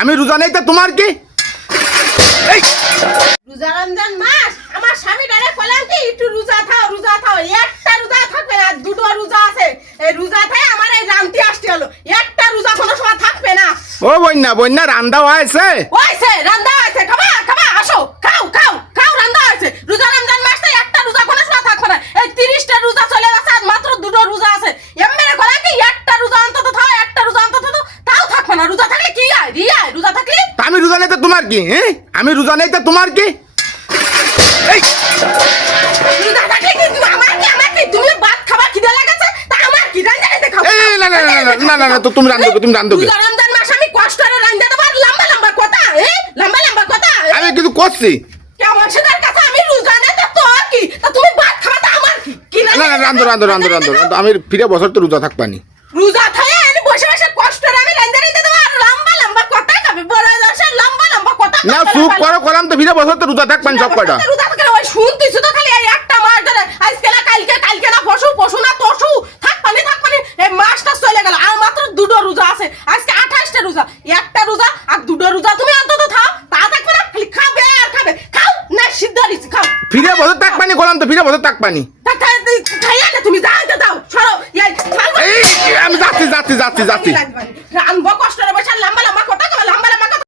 আমি রোজা নেই তো তোমার কি? রোজা রমজান মাস আমার স্বামী ডাইরেক্ট বললেন কি একটু রোজা থাও একটা রোজা থাকবে না, দুটো রোজা আছে, এই রোজা থেকে আমার এই রান্তি আসতে হলো, একটা রোজা কোনো সময় থাকবে না। ও বন্যা রান্দা হয়েছে? হইছে, রান্দা হইছে, খাবা আসো, খাও রান্দা হইছে। রোজা রমজান মাসে একটা রোজা কোনো সময় থাকবে না, এই 30টা রোজা চলে গেছে আর মাত্র দুটো রোজা আছে। এমএরে বলে কি একটা রোজা অন্তত থাও, একটা রোজা অন্তত তাও থাকবে না। রোজা থাকলে কি হয় রিয়ায়, রোজা থাকলে আমি রোজা নেই তো তোমার কি? হ্যাঁ আমি রোজা নেই তো তোমার কি? রোজা থাকলে কি তুমি আমার কি তুমি ভাত খাবার খিদে লাগেছে তা আমার কি রান্দা নিতে খাও? এই না তো তুমি রান্ধো কি? রোজা রমজান মাস আমি কষ্ট করে রান্দা দেব, আর লম্বা কথা লম্বা কথা আমি কিছু করছি? কেমন সেটার কাছে আমি রোজা নেই তো তোর কি? তা তুমি ভাত খাবা তা আমার কি না রান্ধো আমি ফিরে বছর তো রোজা থাকবানি। রোজা থাকে আমি বসে কষ্ট করে আমি রান্দা দেব, আর লম্বা কথা খাবে, বড় দশে লম্বা কথা না চুপ করো, করলাম তো ফিরে বছর তো রোজা থাকবানি সব কয়টা। রোজা থাকে ওই শুনতিস তো খালি এই একটা মাস ধরে, আজকে না কালকে না পশু না তসু থাকবানি এই মাসটা চলে গেল, আর মাত্র দুটো রোজা আছে। আজকে 28টা রোজা, একটা রোজা আর দুটো রোজা তুমি অন্তত থাও, তা থাকবে না খালি খাবে আর খাবে। খাও না সিদ্ধ দিছি, খাও। ফিরে বছর থাকবানি, করলাম তো ফিরে বছর থাকবানি। খাইয়া না তুমি যাও সরো এই আমি যাচ্ছি। রানবো কষ্ট করে বসে লম্বা কথা